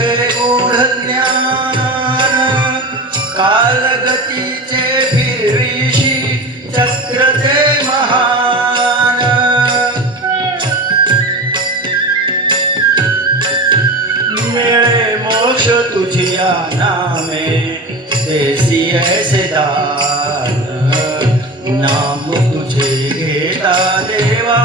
विठ्ठल ओढ ज्ञान कालगतीचे फिरविशी चक्रते महान. मिळे तुझिया नामे देसी ऐसे दान. नाम तुझे घेता देवा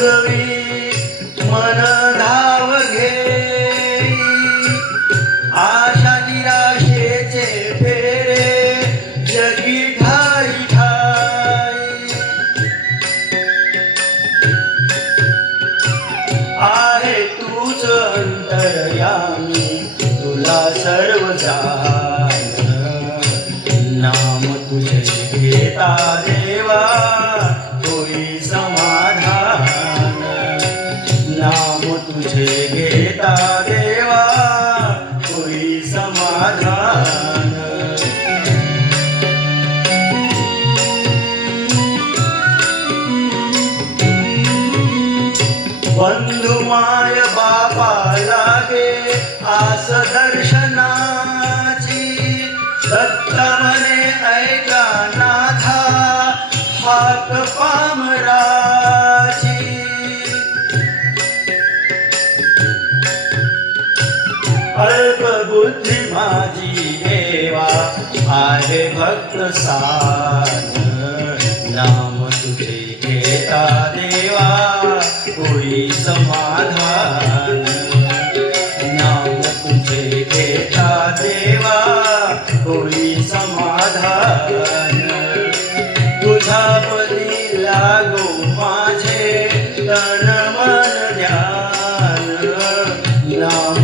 माया मन धाव घे आशा निराशेचे फेरे जगी ठाई ठाई. आहे तूच अंतरयामी तुला सर्व जा घेता देवा होई समाधान. बंधु माय बापा लागे आस दर्शनाची. दत्त म्हणे ऐका नाथा हाक पामरा. माझी देवा आहे भक्त सान नाम तुझे घेता देवा होई समाधान. नाम तुझे घेता देवा होई समाधान. तुझा पदी लागो माझे तन मन ध्यान. नाम